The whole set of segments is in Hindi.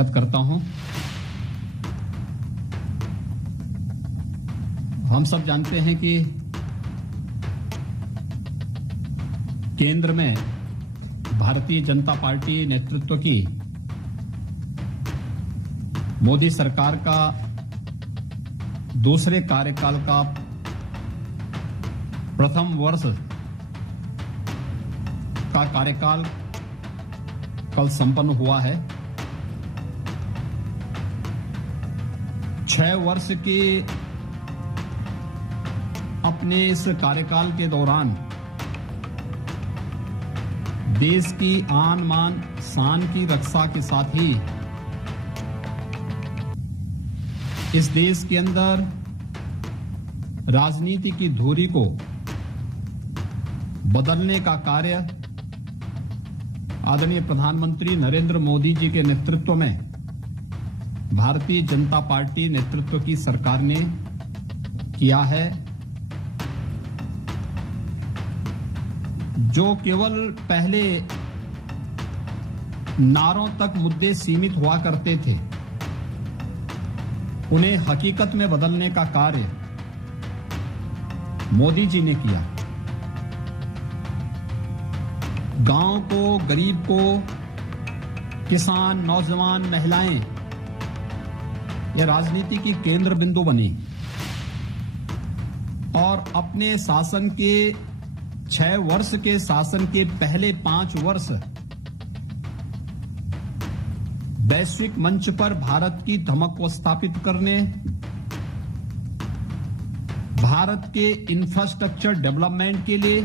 स्वागत करता हूं। हम सब जानते हैं कि केंद्र में भारतीय जनता पार्टी नेतृत्व की मोदी सरकार का दूसरे कार्यकाल का प्रथम वर्ष का कार्यकाल कल संपन्न हुआ है। 6 वर्ष के अपने इस कार्यकाल के दौरान देश की आन मान शान की रक्षा के साथ ही इस देश के अंदर राजनीति की धुरी को बदलने का कार्य आदरणीय प्रधानमंत्री नरेंद्र मोदी जी के नेतृत्व में भारतीय जनता पार्टी नेतृत्व की सरकार ने किया है। जो केवल पहले नारों तक मुद्दे सीमित हुआ करते थे, उन्हें हकीकत में बदलने का कार्य मोदी जी ने किया। गांव को, गरीब को, किसान, नौजवान, महिलाएं ये राजनीति की केंद्र बिंदु बनी और अपने शासन के 6 वर्ष के शासन के पहले 5 वर्ष वैश्विक मंच पर भारत की धमक को स्थापित करने, भारत के इंफ्रास्ट्रक्चर डेवलपमेंट के लिए,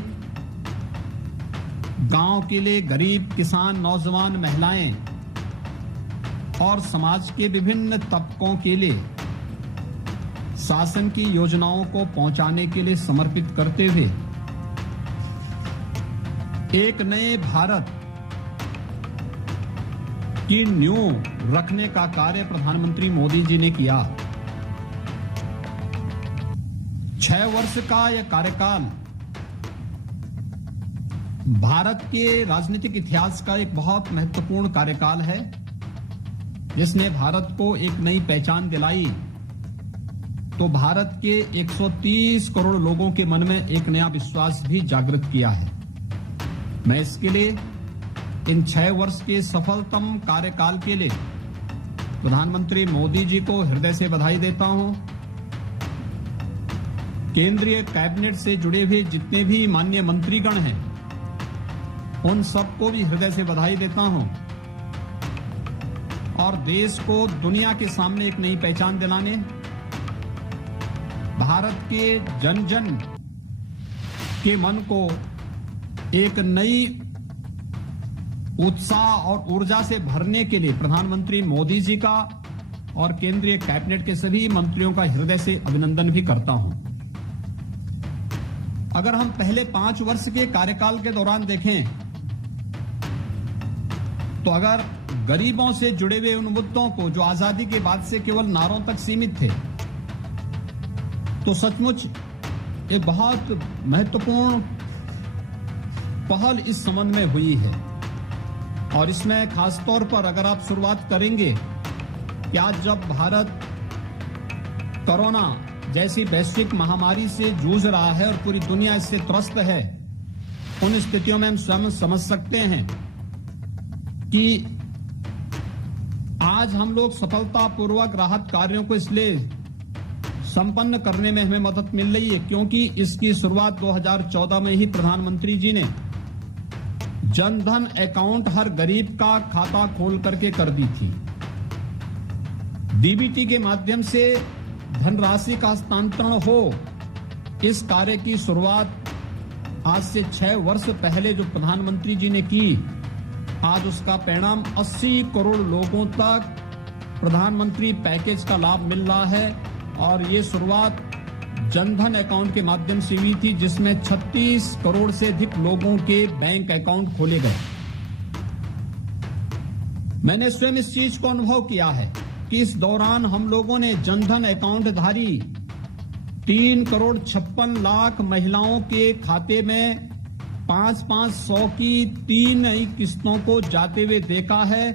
गांव के लिए, गरीब, किसान, नौजवान, महिलाएं और समाज के विभिन्न तबकों के लिए शासन की योजनाओं को पहुंचाने के लिए समर्पित करते हुए एक नए भारत की नींव रखने का कार्य प्रधानमंत्री मोदी जी ने किया। 6 वर्ष का यह कार्यकाल भारत के राजनीतिक इतिहास का एक बहुत महत्वपूर्ण कार्यकाल है, जिसने भारत को एक नई पहचान दिलाई तो भारत के 130 करोड़ लोगों के मन में एक नया विश्वास भी जागृत किया है। मैं इसके लिए इन 6 वर्ष के सफलतम कार्यकाल के लिए प्रधानमंत्री मोदी जी को हृदय से बधाई देता हूं। केंद्रीय कैबिनेट से जुड़े हुए जितने भी माननीय मंत्रीगण हैं, उन सबको भी हृदय से बधाई देता हूं और देश को दुनिया के सामने एक नई पहचान दिलाने, भारत के जन जन के मन को एक नई उत्साह और ऊर्जा से भरने के लिए प्रधानमंत्री मोदी जी का और केंद्रीय कैबिनेट के सभी मंत्रियों का हृदय से अभिनंदन भी करता हूं। अगर हम पहले 5 वर्ष के कार्यकाल के दौरान देखें तो अगर गरीबों से जुड़े हुए उन मुद्दों को जो आजादी के बाद से केवल नारों तक सीमित थे, तो सचमुच एक बहुत महत्वपूर्ण पहल इस संबंध में हुई है। और इसमें खासतौर पर अगर आप शुरुआत करेंगे कि आज जब भारत कोरोना जैसी वैश्विक महामारी से जूझ रहा है और पूरी दुनिया इससे त्रस्त है, उन स्थितियों में हम स्वयं समझ सकते हैं कि आज हम लोग सफलतापूर्वक राहत कार्यों को इसलिए संपन्न करने में हमें मदद मिल रही है क्योंकि इसकी शुरुआत 2014 में ही प्रधानमंत्री जी ने जनधन अकाउंट हर गरीब का खाता खोल करके कर दी थी। डीबीटी के माध्यम से धनराशि का हस्तांतरण हो, इस कार्य की शुरुआत आज से 6 वर्ष पहले जो प्रधानमंत्री जी ने की, आज उसका परिणाम 80 करोड़ लोगों तक प्रधानमंत्री पैकेज का लाभ मिल रहा है। और ये शुरुआत जनधन अकाउंट के माध्यम से हुई थी, जिसमें 36 करोड़ से अधिक लोगों के बैंक अकाउंट खोले गए। मैंने स्वयं इस चीज को अनुभव किया है कि इस दौरान हम लोगों ने जनधन अकाउंट धारी 3 करोड़ 56 लाख महिलाओं के खाते में 500 की 3 नई किस्तों को जाते हुए देखा है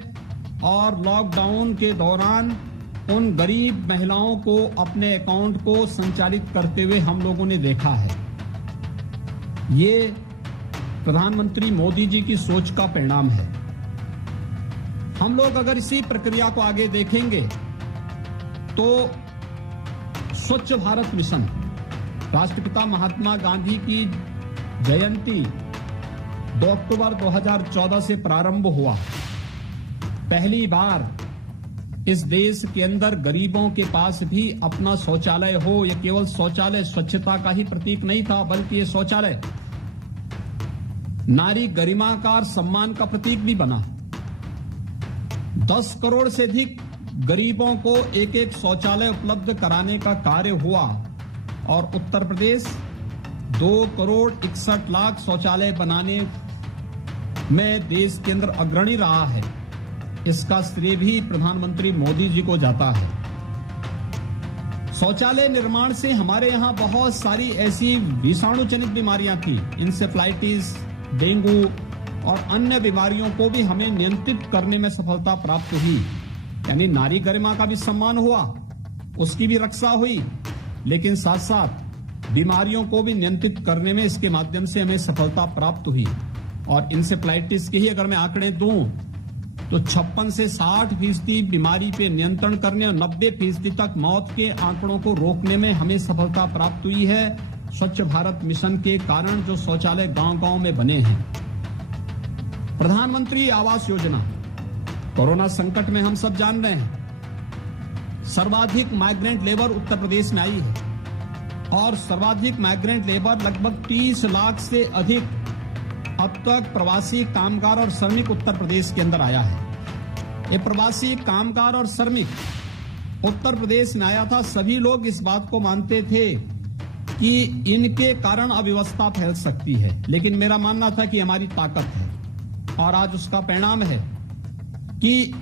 और लॉकडाउन के दौरान उन गरीब महिलाओं को अपने अकाउंट को संचालित करते हुए हम लोगों ने देखा है। ये प्रधानमंत्री मोदी जी की सोच का परिणाम है। हम लोग अगर इसी प्रक्रिया को आगे देखेंगे तो स्वच्छ भारत मिशन, राष्ट्रपिता महात्मा गांधी की जयंती 2 अक्टूबर 2014 से प्रारंभ हुआ। पहली बार इस देश के अंदर गरीबों के पास भी अपना शौचालय हो। यह केवल शौचालय स्वच्छता का ही प्रतीक नहीं था, बल्कि ये शौचालय नारी गरिमा का और सम्मान का प्रतीक भी बना। 10 करोड़ से अधिक गरीबों को एक एक शौचालय उपलब्ध कराने का कार्य हुआ और उत्तर प्रदेश 2 करोड़ 61 लाख शौचालय बनाने में देश के अंदर अग्रणी रहा है। इसका श्रेय भी प्रधानमंत्री मोदी जी को जाता है। शौचालय निर्माण से हमारे यहां बहुत सारी ऐसी विषाणु जनित बीमारियां थी, इंसेफ्लाइटिस, डेंगू और अन्य बीमारियों को भी हमें नियंत्रित करने में सफलता प्राप्त हुई। यानी नारी गरिमा का भी सम्मान हुआ, उसकी भी रक्षा हुई, लेकिन साथ साथ बीमारियों को भी नियंत्रित करने में इसके माध्यम से हमें सफलता प्राप्त हुई। और इंसेफ्लाइटिस के ही अगर मैं आंकड़े दूं तो 56 से 60% बीमारी पे नियंत्रण करने और 90% तक मौत के आंकड़ों को रोकने में हमें सफलता प्राप्त हुई है, स्वच्छ भारत मिशन के कारण जो शौचालय गांव-गांव में बने हैं। प्रधानमंत्री आवास योजना, कोरोना संकट में हम सब जान रहे हैं सर्वाधिक माइग्रेंट लेबर उत्तर प्रदेश में आई है और सर्वाधिक माइग्रेंट लेबर लगभग 30 लाख से अधिक अब तक प्रवासी कामगार और श्रमिक उत्तर प्रदेश के अंदर आया है। ये प्रवासी कामगार और श्रमिक उत्तर प्रदेश में आया था। सभी लोग इस बात को मानते थे कि इनके कारण अव्यवस्था फैल सकती है, लेकिन मेरा मानना था कि हमारी ताकत है और आज उसका परिणाम है कि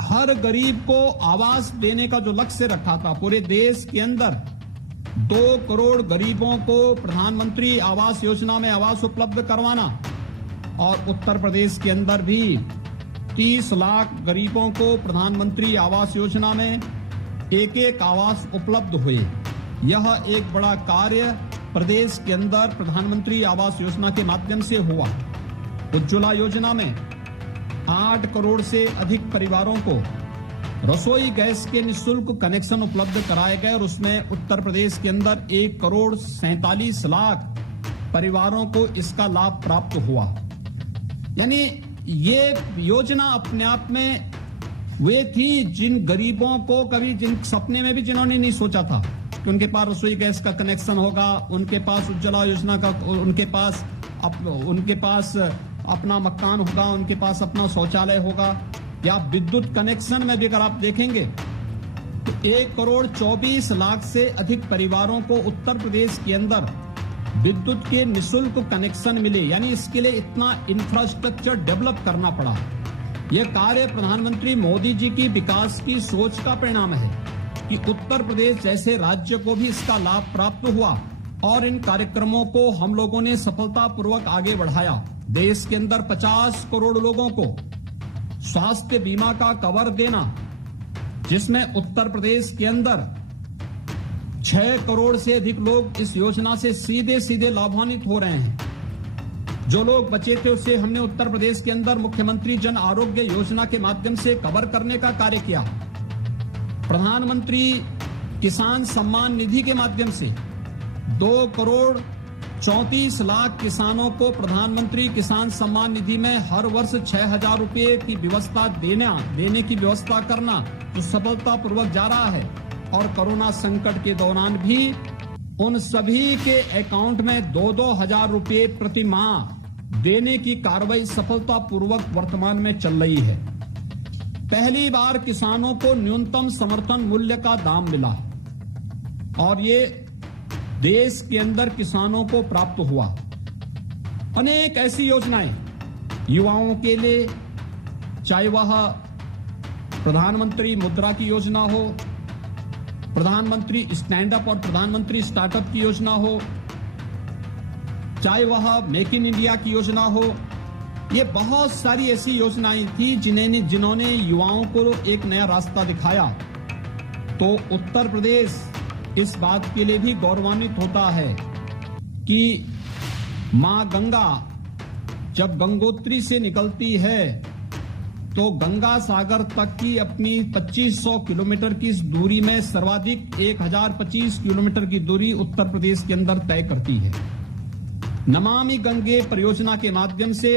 हर गरीब को आवास देने का जो लक्ष्य रखा था, पूरे देश के अंदर 2 करोड़ गरीबों को प्रधानमंत्री आवास योजना में आवास उपलब्ध करवाना और उत्तर प्रदेश के अंदर भी 30 लाख गरीबों को प्रधानमंत्री आवास योजना में एक आवास उपलब्ध हुए। यह एक बड़ा कार्य प्रदेश के अंदर प्रधानमंत्री आवास योजना के माध्यम से हुआ। उज्ज्वला योजना में 8 करोड़ से अधिक परिवारों को रसोई गैस के निःशुल्क कनेक्शन उपलब्ध कराए गए और उसमें उत्तर प्रदेश के अंदर 1 करोड़ 47 लाख परिवारों को इसका लाभ प्राप्त हुआ। यानी ये योजना अपने आप में वे थी जिन गरीबों को कभी जिन सपने में भी जिन्होंने नहीं सोचा था कि उनके पास रसोई गैस का कनेक्शन होगा, उनके पास उज्ज्वला योजना का, उनके पास अपना मकान होगा, उनके पास अपना शौचालय होगा, या विद्युत कनेक्शन में भी अगर आप देखेंगे तो 1 करोड़ 24 लाख से अधिक परिवारों को उत्तर प्रदेश के अंदर विद्युत के निःशुल्क कनेक्शन मिले। यानी इसके लिए इतना इंफ्रास्ट्रक्चर डेवलप करना पड़ा। यह कार्य प्रधानमंत्री मोदी जी की विकास की सोच का परिणाम है कि उत्तर प्रदेश जैसे राज्य को भी इसका लाभ प्राप्त हुआ और इन कार्यक्रमों को हम लोगों ने सफलतापूर्वक आगे बढ़ाया। देश के अंदर 50 करोड़ लोगों को स्वास्थ्य बीमा का कवर देना, जिसमें उत्तर प्रदेश के अंदर 6 करोड़ से अधिक लोग इस योजना से सीधे लाभान्वित हो रहे हैं। जो लोग बचे थे उसे हमने उत्तर प्रदेश के अंदर मुख्यमंत्री जन आरोग्य योजना के माध्यम से कवर करने का कार्य किया। प्रधानमंत्री किसान सम्मान निधि के माध्यम से 2 करोड़ 34 लाख किसानों को प्रधानमंत्री किसान सम्मान निधि में हर वर्ष 6,000 रुपए की व्यवस्था देने की व्यवस्था करना जो सफलतापूर्वक जा रहा है। और कोरोना संकट के दौरान भी उन सभी के अकाउंट में 2-2 हजार रुपए प्रति माह देने की कार्रवाई सफलतापूर्वक वर्तमान में चल रही है। पहली बार किसानों को न्यूनतम समर्थन मूल्य का दाम मिला और ये देश के अंदर किसानों को प्राप्त हुआ। अनेक ऐसी योजनाएं युवाओं के लिए, चाहे वह प्रधानमंत्री मुद्रा की योजना हो, प्रधानमंत्री स्टैंड अप और प्रधानमंत्री स्टार्टअप की योजना हो, चाहे वह मेक इन इंडिया की योजना हो, ये बहुत सारी ऐसी योजनाएं थी जिन्होंने युवाओं को एक नया रास्ता दिखाया। तो उत्तर प्रदेश इस बात के लिए भी गौरवान्वित होता है कि मां गंगा जब गंगोत्री से निकलती है तो गंगा सागर तक की अपनी 2500 किलोमीटर की इस दूरी में सर्वाधिक 1025 किलोमीटर की दूरी उत्तर प्रदेश के अंदर तय करती है। नमामि गंगे परियोजना के माध्यम से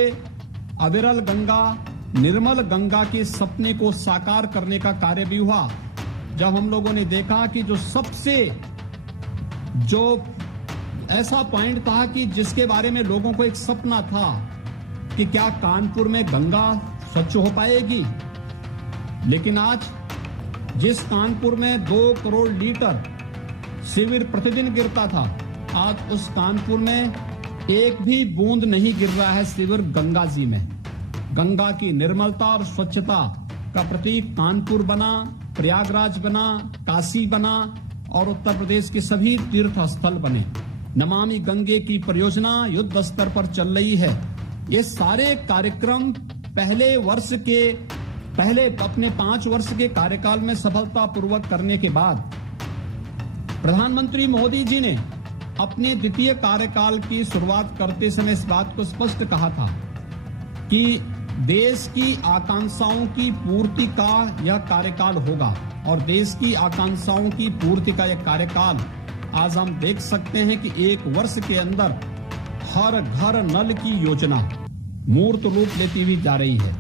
अविरल गंगा, निर्मल गंगा के सपने को साकार करने का कार्य भी हुआ। जब हम लोगों ने देखा कि जो ऐसा पॉइंट था कि जिसके बारे में लोगों को एक सपना था कि क्या कानपुर में गंगा स्वच्छ हो पाएगी, लेकिन आज जिस कानपुर में 2 करोड़ लीटर सीवर प्रतिदिन गिरता था, आज उस कानपुर में एक भी बूंद नहीं गिर रहा है सीवर गंगा जी में। गंगा की निर्मलता और स्वच्छता का प्रतीक कानपुर बना, प्रयागराज बना, काशी बना और उत्तर प्रदेश के सभी तीर्थ स्थल बने। नमामि गंगे की परियोजना युद्ध स्तर पर चल रही है। ये सारे कार्यक्रम पहले अपने 5 वर्ष के कार्यकाल में सफलतापूर्वक करने के बाद प्रधानमंत्री मोदी जी ने अपने द्वितीय कार्यकाल की शुरुआत करते समय इस बात को स्पष्ट कहा था कि देश की आकांक्षाओं की पूर्ति का यह कार्यकाल होगा। और देश की आकांक्षाओं की पूर्ति का यह कार्यकाल आज हम देख सकते हैं कि 1 वर्ष के अंदर हर घर नल की योजना मूर्त रूप लेती हुई जा रही है।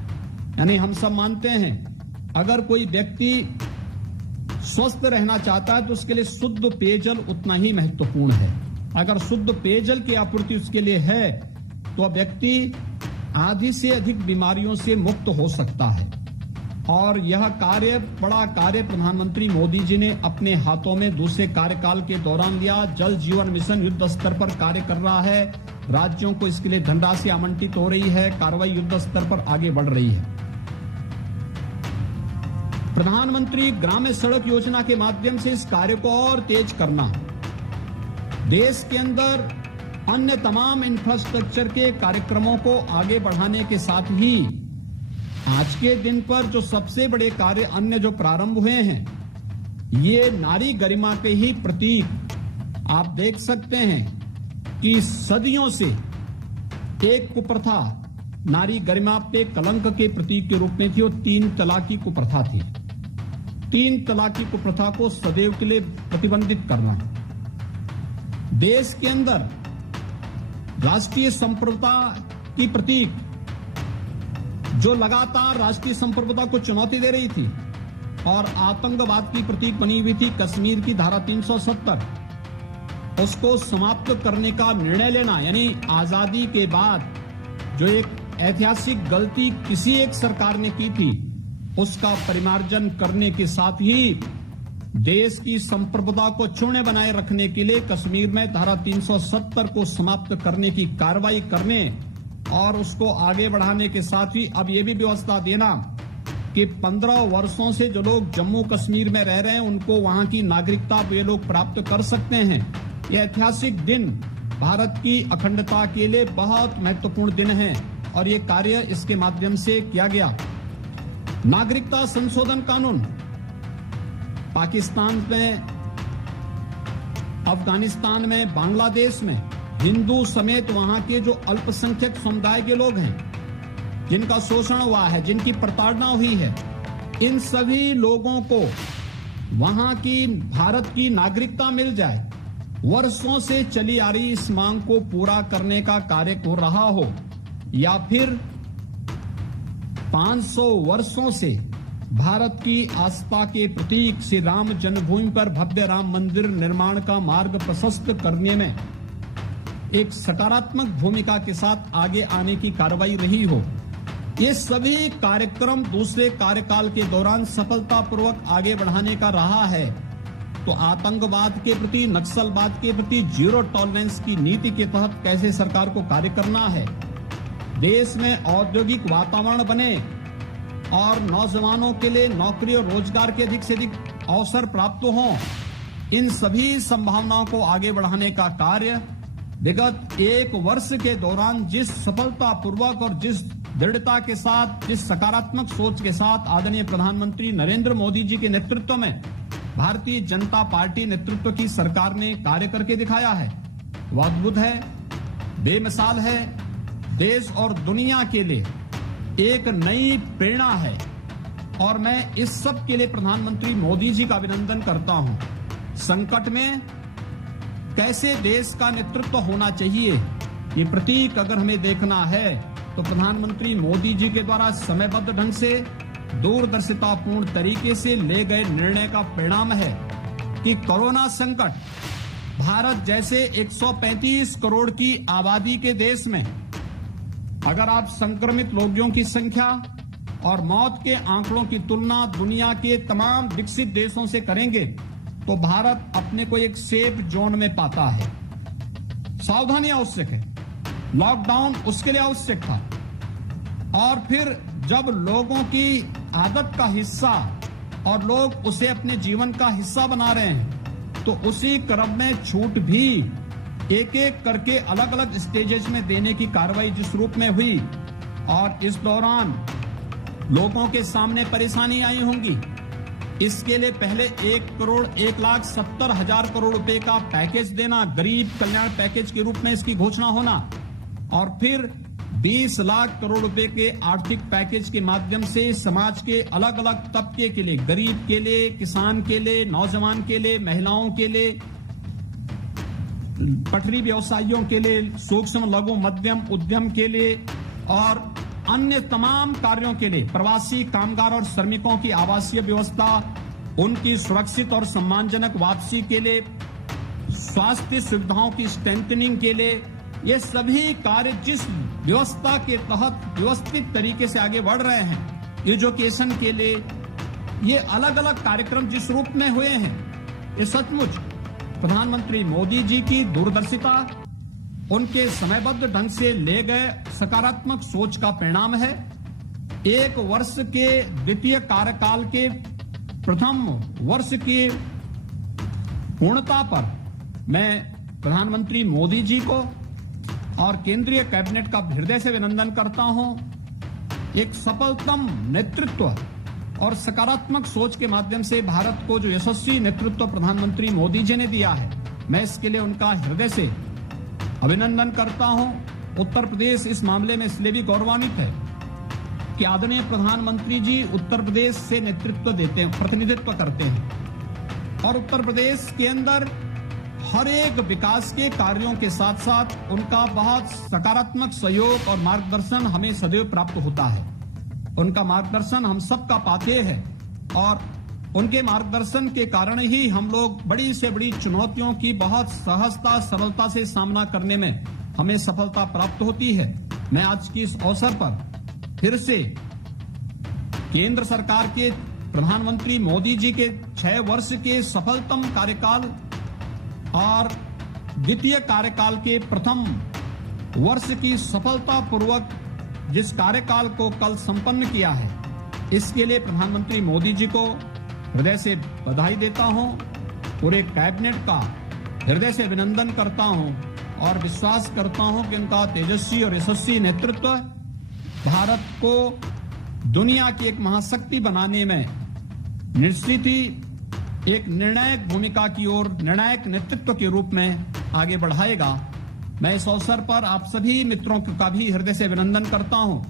यानी हम सब मानते हैं अगर कोई व्यक्ति स्वस्थ रहना चाहता है तो उसके लिए शुद्ध पेयजल उतना ही महत्वपूर्ण है। अगर शुद्ध पेयजल की आपूर्ति उसके लिए है तो व्यक्ति आधी से अधिक बीमारियों से मुक्त हो सकता है। और यह बड़ा कार्य प्रधानमंत्री मोदी जी ने अपने हाथों में दूसरे कार्यकाल के दौरान लिया। जल जीवन मिशन युद्ध स्तर पर कार्य कर रहा है, राज्यों को इसके लिए धनराशि आवंटित हो रही है, कार्रवाई युद्ध स्तर पर आगे बढ़ रही है। प्रधानमंत्री ग्रामीण सड़क योजना के माध्यम से इस कार्य को और तेज करना, देश के अंदर अन्य तमाम इंफ्रास्ट्रक्चर के कार्यक्रमों को आगे बढ़ाने के साथ ही आज के दिन पर जो सबसे बड़े कार्य अन्य जो प्रारंभ हुए हैं, ये नारी गरिमा के ही प्रतीक। आप देख सकते हैं कि सदियों से एक कुप्रथा नारी गरिमा पे कलंक के प्रतीक के रूप में थी, वो 3 तलाक की कुप्रथा थी। 3 तलाक की कुप्रथा को सदैव के लिए प्रतिबंधित करना। देश के अंदर राष्ट्रीय संप्रभुता की प्रतीक जो लगातार राष्ट्रीय संप्रभुता को चुनौती दे रही थी और आतंकवाद की प्रतीक बनी हुई थी कश्मीर की धारा 370, उसको समाप्त करने का निर्णय लेना। यानी आजादी के बाद जो एक ऐतिहासिक गलती किसी एक सरकार ने की थी, उसका परिमार्जन करने के साथ ही देश की संप्रभुता को क्षुण्ण बनाए रखने के लिए कश्मीर में धारा 370 को समाप्त करने की कार्रवाई करने और उसको आगे बढ़ाने के साथ ही अब ये भी व्यवस्था देना कि 15 वर्षों से जो लोग जम्मू कश्मीर में रह रहे हैं उनको वहां की नागरिकता वे लोग प्राप्त कर सकते हैं। यह ऐतिहासिक दिन भारत की अखंडता के लिए बहुत महत्वपूर्ण दिन है और ये कार्य इसके माध्यम से किया गया। नागरिकता संशोधन कानून पाकिस्तान में, अफगानिस्तान में, बांग्लादेश में हिंदू समेत वहां के जो अल्पसंख्यक समुदाय के लोग हैं, जिनका शोषण हुआ है, जिनकी प्रताड़ना हुई है, इन सभी लोगों को वहां की भारत की नागरिकता मिल जाए। वर्षों से चली आ रही इस मांग को पूरा करने का कार्य हो रहा हो या फिर 500 वर्षों से भारत की आस्था के प्रतीक श्री राम जन्मभूमि पर भव्य राम मंदिर निर्माण का मार्ग प्रशस्त करने में एक सकारात्मक भूमिका के साथ आगे आने की कार्रवाई रही हो, ये सभी कार्यक्रम दूसरे कार्यकाल के दौरान सफलतापूर्वक आगे बढ़ाने का रहा है। तो आतंकवाद के प्रति, नक्सलवाद के प्रति जीरो टॉलरेंस की नीति के तहत कैसे सरकार को कार्य करना है, देश में औद्योगिक वातावरण बने और नौजवानों के लिए नौकरी और रोजगार के अधिक से अधिक अवसर प्राप्त हों, इन सभी संभावनाओं को आगे बढ़ाने का कार्य विगत 1 वर्ष के दौरान जिस सफलतापूर्वक और जिस दृढ़ता के साथ, जिस सकारात्मक सोच के साथ आदरणीय प्रधानमंत्री नरेंद्र मोदी जी के नेतृत्व में भारतीय जनता पार्टी नेतृत्व की सरकार ने कार्य करके दिखाया है, वह अद्भुत है, बेमिसाल है, देश और दुनिया के लिए एक नई प्रेरणा है। और मैं इस सब के लिए प्रधानमंत्री मोदी जी का अभिनंदन करता हूं। संकट में कैसे देश का नेतृत्व होना चाहिए, ये प्रतीक अगर हमें देखना है तो प्रधानमंत्री मोदी जी के द्वारा समयबद्ध ढंग से, दूरदर्शितापूर्ण तरीके से ले गए निर्णय का परिणाम है कि कोरोना संकट भारत जैसे 135 करोड़ की आबादी के देश में अगर आप संक्रमित लोगों की संख्या और मौत के आंकड़ों की तुलना दुनिया के तमाम विकसित देशों से करेंगे तो भारत अपने को एक सेफ जोन में पाता है। सावधानी आवश्यक है, लॉकडाउन उसके लिए आवश्यक था, और फिर जब लोगों की आदत का हिस्सा और लोग उसे अपने जीवन का हिस्सा बना रहे हैं तो उसी क्रम में छूट भी एक एक करके अलग अलग स्टेजेस में देने की कार्रवाई जिस रूप में हुई, और इस दौरान लोगों के सामने परेशानी आई होंगी, इसके लिए पहले 1,01,70,000 करोड़ रुपए का पैकेज देना, गरीब कल्याण पैकेज के रूप में इसकी घोषणा होना, और फिर 20 लाख करोड़ रुपए के आर्थिक पैकेज के माध्यम से समाज के अलग अलग तबके के लिए, गरीब के लिए, किसान के लिए, नौजवान के लिए, महिलाओं के लिए, पटरी व्यवसायियों के लिए, सूक्ष्म लघु मध्यम उद्यम के लिए और अन्य तमाम कार्यों के लिए, प्रवासी कामगार और श्रमिकों की आवासीय व्यवस्था, उनकी सुरक्षित और सम्मानजनक वापसी के लिए, स्वास्थ्य सुविधाओं की स्ट्रेंथनिंग के लिए, ये सभी कार्य जिस व्यवस्था के तहत व्यवस्थित तरीके से आगे बढ़ रहे हैं, एजुकेशन के लिए, ये अलग अलग कार्यक्रम जिस रूप में हुए हैं, ये सचमुच प्रधानमंत्री मोदी जी की दूरदर्शिता, उनके समयबद्ध ढंग से ले गए सकारात्मक सोच का परिणाम है। एक वर्ष के द्वितीय कार्यकाल के प्रथम वर्ष की पूर्णता पर मैं प्रधानमंत्री मोदी जी को और केंद्रीय कैबिनेट का हृदय से अभिनंदन करता हूं। एक सफलतम नेतृत्व और सकारात्मक सोच के माध्यम से भारत को जो यशस्वी नेतृत्व प्रधानमंत्री मोदी जी ने दिया है, मैं इसके लिए उनका हृदय से अभिनंदन करता हूं। उत्तर प्रदेश इस मामले में इसलिए भी गौरवान्वित है कि आदरणीय प्रधानमंत्री जी उत्तर प्रदेश से नेतृत्व देते हैं, प्रतिनिधित्व करते हैं, और उत्तर प्रदेश के अंदर हर एक विकास के कार्यों के साथ साथ उनका बहुत सकारात्मक सहयोग और मार्गदर्शन हमें सदैव प्राप्त होता है। उनका मार्गदर्शन हम सबका पाथेय है और उनके मार्गदर्शन के कारण ही हम लोग बड़ी से बड़ी चुनौतियों की बहुत सहजता, सरलता से सामना करने में हमें सफलता प्राप्त होती है। मैं आज की इस अवसर पर फिर से केंद्र सरकार के प्रधानमंत्री मोदी जी के 6 वर्ष के सफलतम कार्यकाल और द्वितीय कार्यकाल के प्रथम वर्ष की सफलतापूर्वक जिस कार्यकाल को कल संपन्न किया है, इसके लिए प्रधानमंत्री मोदी जी को हृदय से बधाई देता हूं, पूरे कैबिनेट का हृदय से अभिनंदन करता हूं और विश्वास करता हूं कि उनका तेजस्वी और यशस्वी नेतृत्व भारत को दुनिया की एक महाशक्ति बनाने में निश्चित ही एक निर्णायक भूमिका की ओर, निर्णायक नेतृत्व के रूप में आगे बढ़ाएगा। मैं इस अवसर पर आप सभी मित्रों का भी हृदय से अभिनंदन करता हूं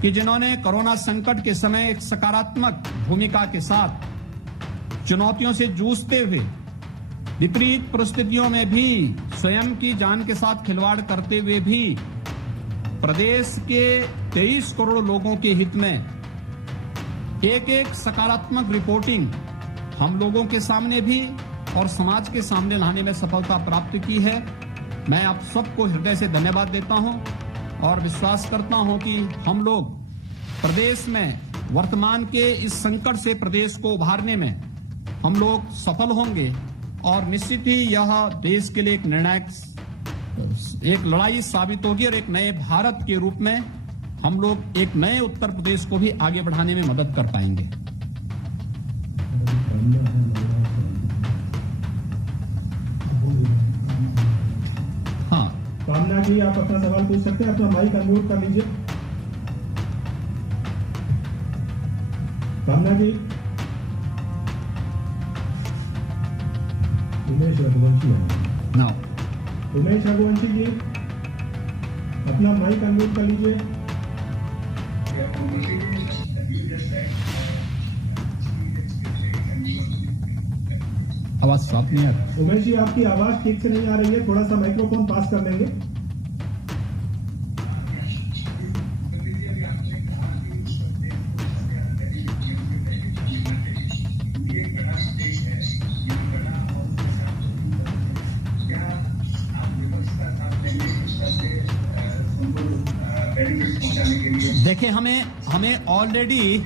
कि जिन्होंने कोरोना संकट के समय एक सकारात्मक भूमिका के साथ चुनौतियों से जूझते हुए विपरीत परिस्थितियों में भी स्वयं की जान के साथ खिलवाड़ करते हुए भी प्रदेश के 23 करोड़ लोगों के हित में एक एक सकारात्मक रिपोर्टिंग हम लोगों के सामने भी और समाज के सामने लाने में सफलता प्राप्त की है। मैं आप सबको हृदय से धन्यवाद देता हूं और विश्वास करता हूं कि हम लोग प्रदेश में वर्तमान के इस संकट से प्रदेश को उभारने में हम लोग सफल होंगे और निश्चित ही यह देश के लिए एक निर्णायक एक लड़ाई साबित होगी और एक नए भारत के रूप में हम लोग एक नए उत्तर प्रदेश को भी आगे बढ़ाने में मदद कर पाएंगे। कामना जी, आप अपना सवाल पूछ सकते हैं, अपना माइक अनम्यूट कर लीजिए। कामना जी, उमेश रघुवंशी नाउ उमेश रघुवंशी जी, अपना माइक अनम्यूट कर लीजिए। आवाज साफ नहीं आ रही। उमेश जी, आपकी आवाज ठीक से नहीं आ रही है, थोड़ा सा माइक्रोफोन पास कर लेंगे। देखिए, हमें ऑलरेडी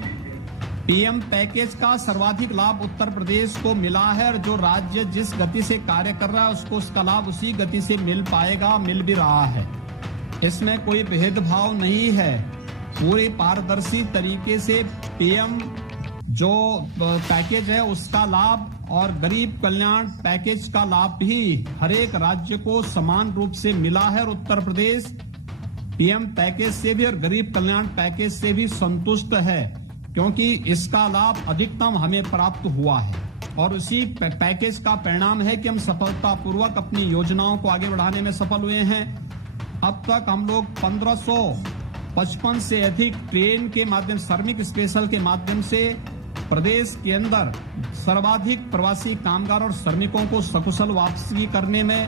पीएम पैकेज का सर्वाधिक लाभ उत्तर प्रदेश को मिला है और जो राज्य जिस गति से कार्य कर रहा है उसका लाभ उसी गति से मिल पाएगा, मिल भी रहा है। इसमें कोई भेदभाव नहीं है। पूरी पारदर्शी तरीके से पीएम जो पैकेज है उसका लाभ और गरीब कल्याण पैकेज का लाभ भी हर एक राज्य को समान रूप से मिला है और उत्तर प्रदेश पीएम पैकेज से भी और गरीब कल्याण पैकेज से भी संतुष्ट है, क्योंकि इसका लाभ अधिकतम हमें प्राप्त हुआ है और उसी पैकेज का परिणाम है कि हम सफलतापूर्वक अपनी योजनाओं को आगे बढ़ाने में सफल हुए हैं। अब तक हम लोग 1555 से अधिक ट्रेन के माध्यम, श्रमिक स्पेशल के माध्यम से प्रदेश के अंदर सर्वाधिक प्रवासी कामगार और श्रमिकों को सकुशल वापसी करने में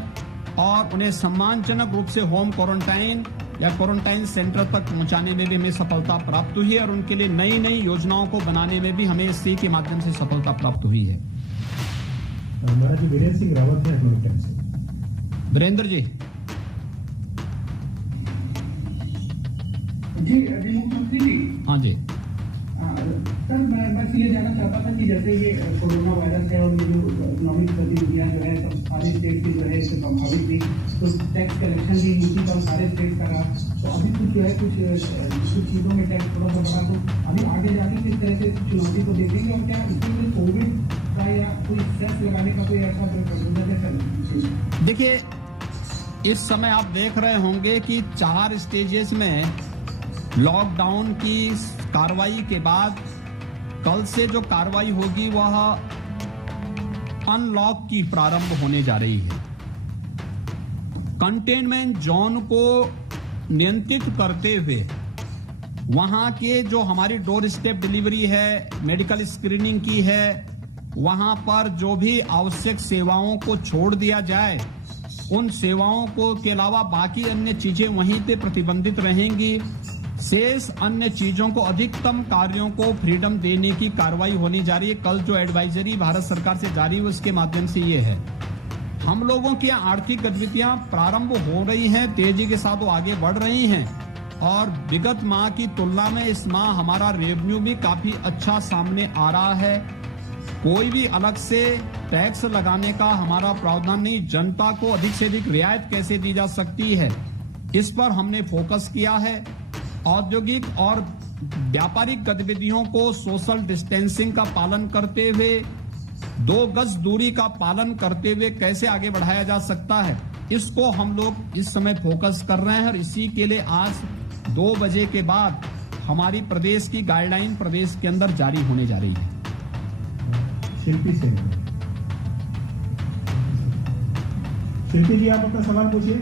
और उन्हें सम्मानजनक रूप से होम क्वारंटाइन या क्वारंटाइन सेंटर तक पहुंचाने में भी हमें सफलता प्राप्त हुई है और उनके लिए नई नई योजनाओं को बनाने में भी हमें इसी के माध्यम से सफलता प्राप्त हुई है। हमारा जी वीरेंद्र सिंह रावत है इकोनॉमिक टाइम्स से। वीरेंद्र जी। जी मुख्यमंत्री जी। हाँ जी सर, मैं बस ये जानना चाहता था कि जैसे ये कोरोना वायरस है और ये जो इकोनॉमिक गतिविधियां जो है सब सारे स्टेट की जो है इससे प्रभावित थी, तो टैक्स कलेक्शन भी यूपी का सारे स्टेट का रहा। तो अभी कुछ जो है कुछ चीजों में टैक्स थोड़ा सा बढ़ा, तो अभी आगे जाके किस तरह से चुनौती को देखेंगे और क्या इसमें कोविड का या कोई सेस लगाने का कोई ऐसा है? देखिए, इस समय आप देख रहे होंगे कि 4 स्टेजेस में लॉकडाउन की कार्रवाई के बाद कल से जो कार्रवाई होगी वह अनलॉक की प्रारंभ होने जा रही है। कंटेनमेंट जोन को नियंत्रित करते हुए वहां के जो हमारी डोर स्टेप डिलीवरी है, मेडिकल स्क्रीनिंग की है, वहां पर जो भी आवश्यक सेवाओं को छोड़ दिया जाए, उन सेवाओं को के अलावा बाकी अन्य चीजें वहीं पे प्रतिबंधित रहेंगी। शेष अन्य चीजों को, अधिकतम कार्यों को फ्रीडम देने की कार्रवाई होने जा रही है। कल जो एडवाइजरी भारत सरकार से जारी हुई उसके माध्यम से ये है। हम लोगों की आर्थिक गतिविधियां प्रारंभ हो रही हैं, तेजी के साथ वो आगे बढ़ रही हैं और विगत माह की तुलना में इस माह हमारा रेवेन्यू भी काफी अच्छा सामने आ रहा है। कोई भी अलग से टैक्स लगाने का हमारा प्रावधान नहीं। जनता को अधिक से अधिक रियायत कैसे दी जा सकती है, इस पर हमने फोकस किया है। औद्योगिक और व्यापारिक गतिविधियों को सोशल डिस्टेंसिंग का पालन करते हुए, 2 गज दूरी का पालन करते हुए कैसे आगे बढ़ाया जा सकता है, इसको हम लोग इस समय फोकस कर रहे हैं और इसी के लिए आज 2 बजे के बाद हमारी प्रदेश की गाइडलाइन प्रदेश के अंदर जारी होने जा रही है। शिल्पी सिंह, शिल्पी जी आप अपना सवाल पूछिए।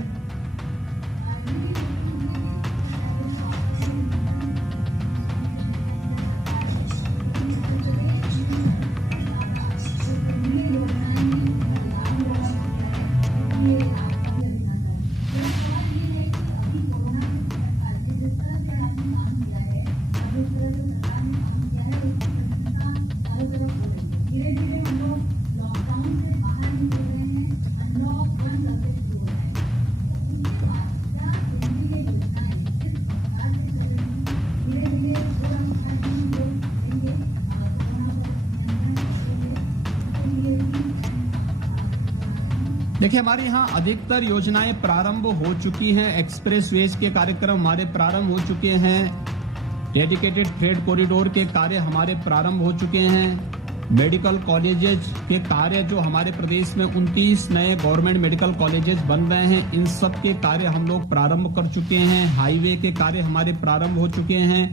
देखिए, हमारे यहाँ अधिकतर योजनाएं प्रारंभ हो चुकी हैं। एक्सप्रेस वेज के कार्यक्रम हमारे प्रारंभ हो चुके हैं। डेडिकेटेड फ्रेट कॉरिडोर के कार्य हमारे प्रारंभ हो चुके हैं। मेडिकल कॉलेजेस के कार्य जो हमारे प्रदेश में 29 नए गवर्नमेंट मेडिकल कॉलेजेस बन रहे हैं, इन सब के कार्य हम लोग प्रारंभ कर चुके हैं। हाईवे के कार्य हमारे प्रारंभ हो चुके हैं।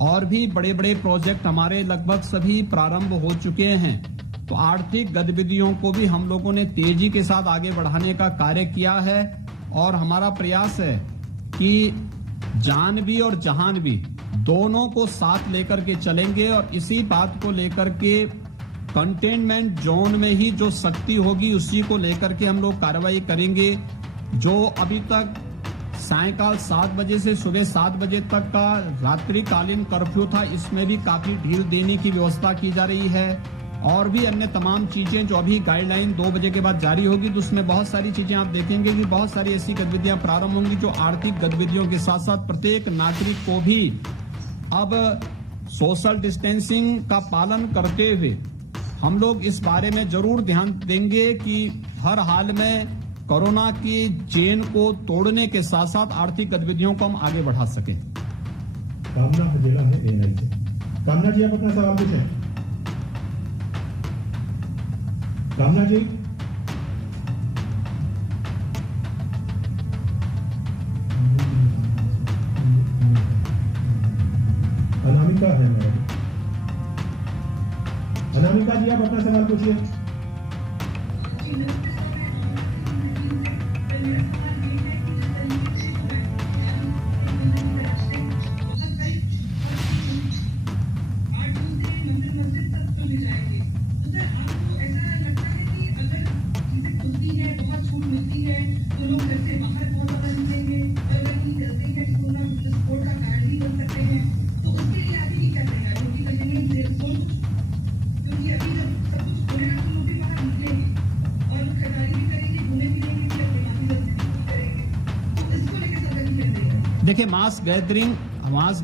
और भी बड़े बड़े प्रोजेक्ट हमारे लगभग सभी प्रारंभ हो चुके हैं। तो आर्थिक गतिविधियों को भी हम लोगों ने तेजी के साथ आगे बढ़ाने का कार्य किया है और हमारा प्रयास है कि जान भी और जहान भी दोनों को साथ लेकर के चलेंगे और इसी बात को लेकर के कंटेनमेंट जोन में ही जो शक्ति होगी उसी को लेकर के हम लोग कार्रवाई करेंगे। जो अभी तक सायंकाल 7 बजे से सुबह 7 बजे तक का रात्रिकालीन कर्फ्यू था, इसमें भी काफी ढील देने की व्यवस्था की जा रही है और भी अन्य तमाम चीजें जो अभी गाइडलाइन 2 बजे के बाद जारी होगी तो उसमें बहुत सारी चीजें आप देखेंगे कि बहुत सारी ऐसी गतिविधियां प्रारंभ होंगी जो आर्थिक गतिविधियों के साथ साथ प्रत्येक नागरिक को भी अब सोशल डिस्टेंसिंग का पालन करते हुए हम लोग इस बारे में जरूर ध्यान देंगे कि हर हाल में कोरोना की चेन को तोड़ने के साथ साथ आर्थिक गतिविधियों को हम आगे बढ़ा सकें। कामना हजेला है एएनआई से। कामना जी, आप अपना सवाल पूछें। कामना जी, अनामिका है मेरा। अनामिका जी, आप अपना सवाल पूछिए। देखिए, मास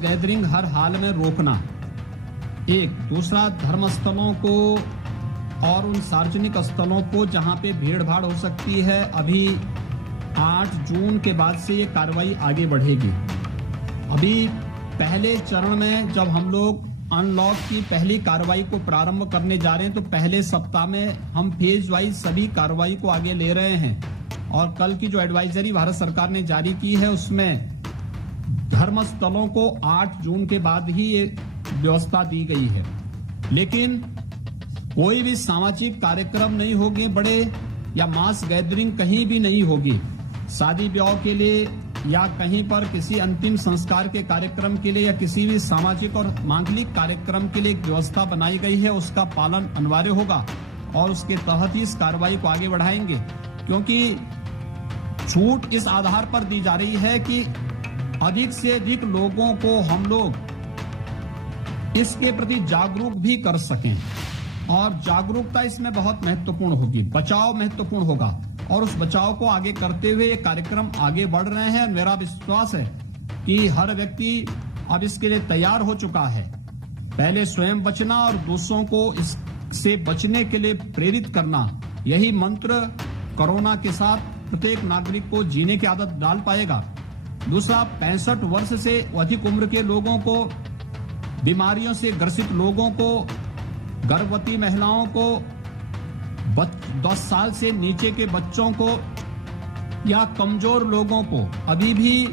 गैदरिंग हर हाल में रोकना, एक दूसरा धर्म स्थलों को और उन सार्वजनिक स्थलों को जहां पे भीड़ भाड़ हो सकती है, अभी 8 जून के बाद से ये कार्रवाई आगे बढ़ेगी। अभी पहले चरण में जब हम लोग अनलॉक की पहली कार्रवाई को प्रारंभ करने जा रहे हैं तो पहले सप्ताह में हम फेज वाइज सभी कार्रवाई को आगे ले रहे हैं और कल की जो एडवाइजरी भारत सरकार ने जारी की है उसमें धर्म स्थलों को 8 जून के बाद ही ये व्यवस्था दी गई है। लेकिन कोई भी सामाजिक कार्यक्रम नहीं होंगे बड़े या मास गैदरिंग कहीं भी नहीं होगी। शादी ब्याह के लिए या कहीं पर किसी अंतिम संस्कार के कार्यक्रम के लिए या किसी भी सामाजिक और मांगलिक कार्यक्रम के लिए एक व्यवस्था बनाई गई है, उसका पालन अनिवार्य होगा और उसके तहत ही इस कार्रवाई को आगे बढ़ाएंगे। क्योंकि छूट इस आधार पर दी जा रही है कि अधिक से अधिक लोगों को हम लोग इसके प्रति जागरूक भी कर सकें और जागरूकता इसमें बहुत महत्वपूर्ण होगी। बचाव महत्वपूर्ण होगा और उस बचाव को आगे करते हुए ये कार्यक्रम आगे बढ़ रहे हैं। मेरा विश्वास है कि हर व्यक्ति अब इसके लिए तैयार हो चुका है। पहले स्वयं बचना और दूसरों को इससे बचने के लिए प्रेरित करना, यही मंत्र कोरोना के साथ प्रत्येक नागरिक को जीने की आदत डाल पाएगा। दूसरा, 65 वर्ष से अधिक उम्र के लोगों को, बीमारियों से ग्रसित लोगों को, गर्भवती महिलाओं को, 10 साल से नीचे के बच्चों को या कमजोर लोगों को अभी भी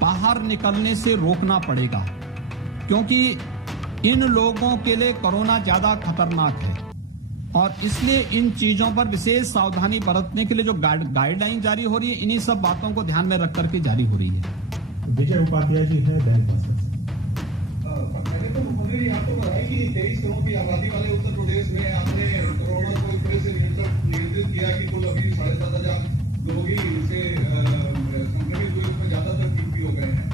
बाहर निकलने से रोकना पड़ेगा क्योंकि इन लोगों के लिए कोरोना ज्यादा खतरनाक है और इसलिए इन चीजों पर विशेष सावधानी बरतने के लिए जो गाइडलाइन जारी हो रही है, इन्हीं सब बातों को ध्यान में रख करके जारी हो रही है। विजय उपाध्याय जी है बैंक पास। पहले तो मुख्यमंत्री जी आपको बताया कि 23 करोड़ की आबादी वाले उत्तर प्रदेश में आपने कोरोना को इस तरह से नियंत्रित किया कि कुल अभी 7,500 लोग ही इसे संक्रमित हुए, उसमें ज्यादातर ठीक भी हो गए हैं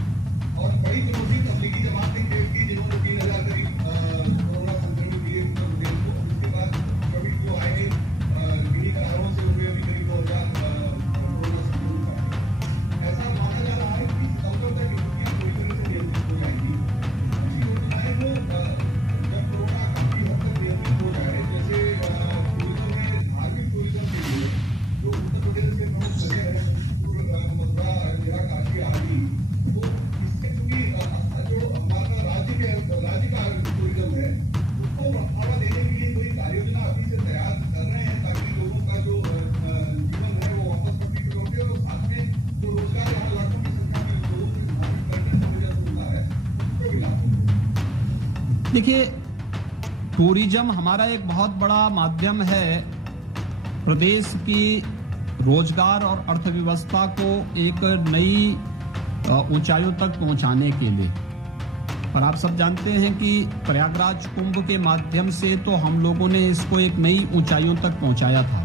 और बड़ी चुनौती तबलीगी जमात ने क्रिएट की जिन्होंने 3,000 करीब कोरोना संक्रमित किए उत्तर प्रदेश को। उसके बाद कभी जो आए गिनी करारों से हुए अभी करीब 2,000 कोरोना संक्रमित आए। ऐसा माना जा रहा है कि सितंबर तक इसकी पूरी तरह से नियंत्रित हो जाएगी। जब कोरोना काफी हद तक नियंत्रित हो जाए देखिए, टूरिज्म हमारा एक बहुत बड़ा माध्यम है प्रदेश की रोजगार और अर्थव्यवस्था को एक नई ऊंचाइयों तक पहुंचाने के लिए। पर आप सब जानते हैं कि प्रयागराज कुंभ के माध्यम से तो हम लोगों ने इसको एक नई ऊंचाइयों तक पहुंचाया था।